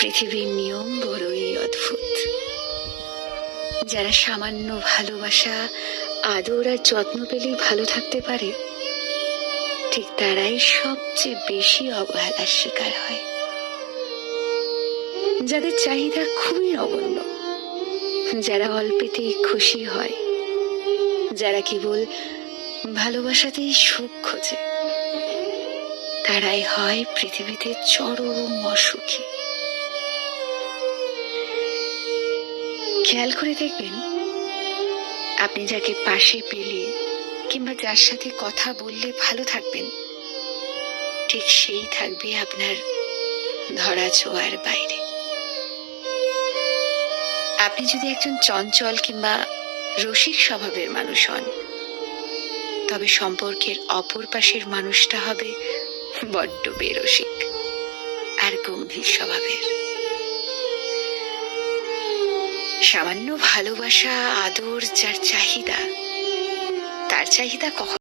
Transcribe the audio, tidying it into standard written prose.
পৃথিবীর নিয়ম বড়ই অদ্ভুত। যারা সামান্য ভালোবাসা, আদর আর যত্ন পেলেই ভালো থাকতে পারে, ঠিক তারাই সবচেয়ে বেশি অবহেলার শিকার হয়। যাদের চাহিদা খুবই নগণ্য, যারা অল্পেতেই খুশি হয়, যারা কেবল ভালোবাসাতেই সুখ খোঁজে, তারাই হয় পৃথিবীতে চরম অসুখী। খেয়াল করে দেখবেন, আপনি যাকে পাশে পেলে কিংবা যার সাথে কথা বললে ভালো থাকবেন, ঠিক সেই থাকবে আপনার ধরা ছোঁয়ার বাইরে। আপনি যদি একজন চঞ্চল কিংবা রসিক স্বভাবের মানুষ হন, তবে সম্পর্কের অপর পাশের মানুষটা হবে বড্ড বেরসিক আর গম্ভীর স্বভাবের। সামান্য ভালোবাসা, আদর যার চাহিদা, তার চাহিদা কখন